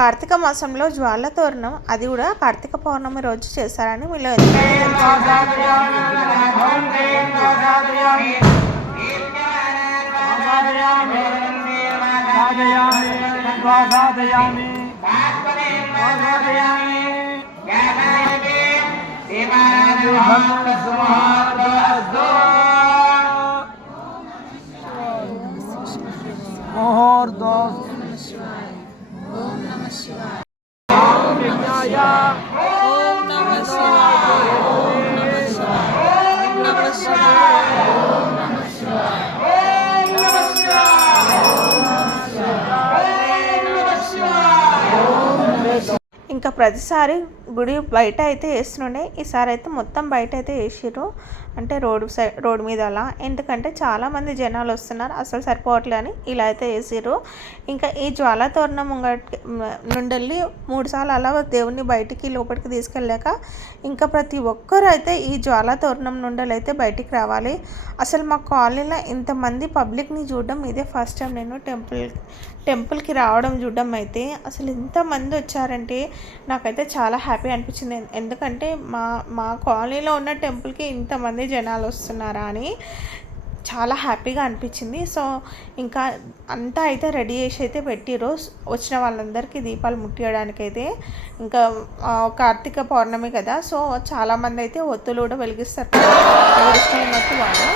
కార్తీక మాసంలో జ్వాల తోరణం, అది కూడా కార్తీక పౌర్ణమి రోజు చేశారని మీలో ఇంకా ప్రతిసారి గుడి బయట అయితే వేస్తుండే, ఈసారి అయితే మొత్తం బయట అయితే వేసిర్రు. అంటే రోడ్ మీద అలా, ఎందుకంటే చాలామంది జనాలు వస్తున్నారు, అసలు సరిపోవట్లే అని ఇలా అయితే వేసిర్రు. ఇంకా ఈ జ్వాలా తోరణం నుండి వెళ్ళి 3 సార్లు అలా దేవుణ్ణి బయటికి లోపలికి తీసుకెళ్ళాక ఇంకా ప్రతి ఒక్కరు అయితే ఈ జ్వాలా తోరణం నుండి అయితే బయటికి రావాలి. అసలు మా కాలనీలో ఇంతమంది పబ్లిక్ని చూడడం ఇదే ఫస్ట్ టైం నేను టెంపుల్కి రావడం చూడడం అయితే. అసలు ఇంతమంది వచ్చారంటే నాకైతే చాలా హ్యాపీ అనిపించింది. ఎందుకంటే మా కాలనీలో ఉన్న టెంపుల్కి ఇంతమంది జనాలు వస్తున్నారా అని చాలా హ్యాపీగా అనిపించింది. సో ఇంకా అంతా అయితే రెడీ చేసి అయితే పెట్టిరు వచ్చిన వాళ్ళందరికీ దీపాలు ముట్టియడానికైతే. ఇంకా కార్తీక పౌర్ణమి కదా, సో చాలామంది అయితే ఒత్తులు కూడా వెలిగిస్తారు, ఎవరి ఇష్టం ఉన్నట్టు వాళ్ళు.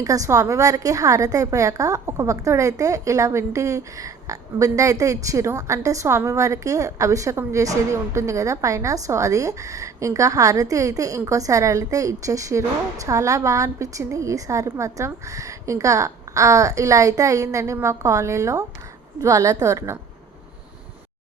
ఇంకా స్వామివారికి హారతి అయిపోయాక ఒక భక్తుడైతే ఇలా వెండి బిందె అయితే ఇచ్చిర్రు. అంటే స్వామివారికి అభిషేకం చేసేది ఉంటుంది కదా పైన, సో అది ఇంకా హారతి అయితే ఇంకోసారి అయితే ఇచ్చేసిర్రు. చాలా బాగా అనిపించింది ఈసారి మాత్రం. ఇంకా ఇలా అయితే అయ్యిందండి మా కాలనీలో జ్వాలా తోరణం.